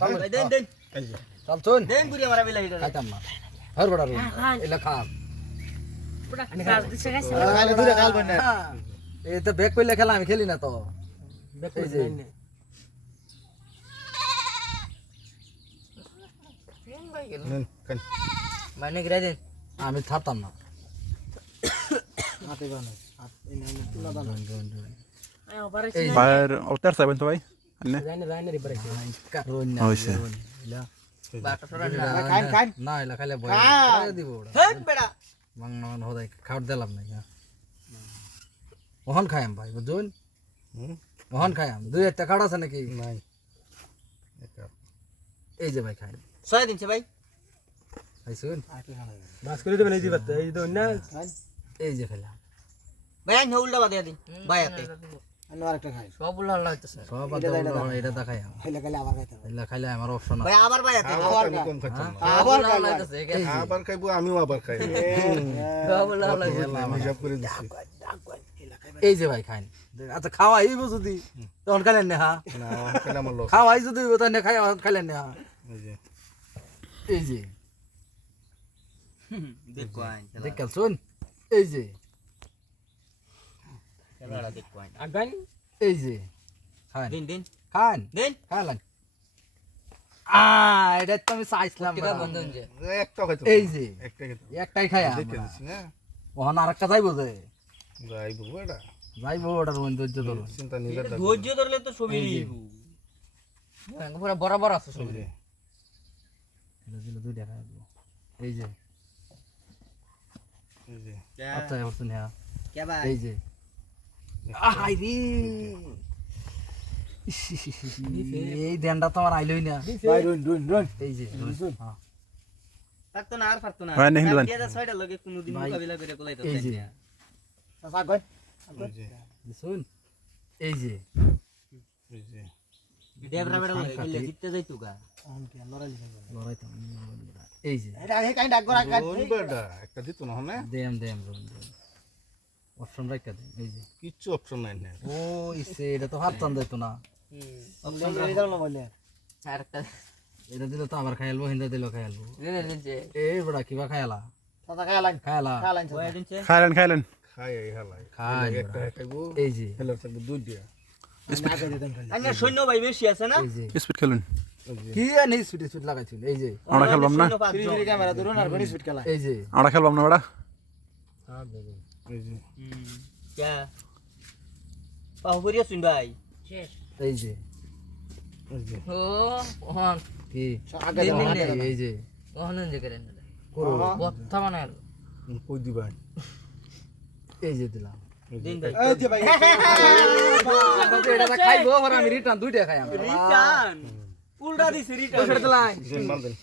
ভাই, দেন দেন চল চল দেন বুড়ি আমার বিলাই খাইতাম না। হর বড় এলা খা খাইলে দূরে খাল বন্যা এই তো ব্যাক করলে খেলা আমি খেলি না তো। মানে গিরা দেন। আমি থাকতাম না। হাতে বানাই। হাত না তুলা দাও এই যে। Bayar outer saben খাওয়ার দিলাম না ওহন খাইম ভাই বুঝুন ওহন খাইম দুই একটা খাওয়া আছে নাকি? নাই এই যে ভাই খাই। ছয় দিনছে ভাই। খাইছুন বাস করে দেবেন এই দিবাতে এই তো না? এই যে খাইলাম ভাই উল্টা বাদ দিয়া দিন। ভাই আরেকটা খাই। সব উল্টা উল্টা সব বাদ দাও, ওরা এটা দা খাইলে খাইলে আবার খাইতে হবে। খাইলে আমার অপশন ভাই আবার ভাই আবার খাই কম খাচ্ছি আবার উল্টা খাই এই যে, আবার খাইবো আমিও আবার খাই সব উল্টা উল্টা আমি হিসাব করে দিচ্ছি এই যে ভাই খাইন। আচ্ছা খাওয়াই যদি তখন খাইলেন না লস খাওয়াই যদি তখন খাই খাইলেন না? এই যে। দেখ শুন। এই যে। আগান এই যে খান। দিন দিন। খান। দিন। খালান। আ এটা তো আমি চাইছিলাম কিবা বন্ধ হইছে একটাও খাইতে এই যে একটা খেতে একটাই খাই দেখে দিচ্ছি না? ওখানে আরেকটা যাইবো যে। যাইবো এটা। যাইবো ওটার মধ্যে ধৈর্য ধরুন চিন্তা নিজের ধৈর্য ধরলে তো ছবি এই পুরো বরাবর আছে ছবি। এই যে। এই যে। আচ্ছা করছেন কে ভাই? এই যে। আহাই রে এই ধ্যানটা তো আমার আইলই না। ভাই রুন রুন রুন এই যে হ্যাঁ। না আর পারতো না। লগে কোনোদিন মোকাবিলা করে কোলাইতো এই যে। শুন এই যে। এই যে। দেবরা বেড়া লগে জিততে যাইতো গা। এই যে। এটা হে ডাক গরা কাট একটা দিত না হনে? Them them them. অপশন রাখা দে এই যে। কিচ্ছু অপশন নাই না ও ইসে এটা তো হাত টান দিত না। অপশন রে দাও না বলে আর একটা এটা দিলে তো আবার খাইলবো হিন্দা দিল খাইলবো দিনে এই বড়া কিবা খাইলা খাইলাম খাইলা. খাই এই হালাই। খাই একটা খাইবো। এই যে। হেলার থাকবে দুই দিয়া। সৈন্য ভাই বেশি আছে না? কি আনি লাগাইছিল? এই যে। আমরা খেলবাম না? সৈন্য পাঁচজন। ফ্রি ফ্রি ক্যামেরা ধরুন আর স্পিড খেলা এই যে। আমরা খেলবাম না বেটা এই যে ক্যা পাহুরিয়া শুন ভাই এই যে এই যে ও ওহন কি আগে। এই যে ওহন যে করেন করো কথা বানাল কই দিবা এই যে দিলাম এই যে ভাই এটা খাইবো আর আমি রিটার্ন দুইটা খাই আমি রিটার্ন উল্টা দিছে রিটার্ন মাল দেন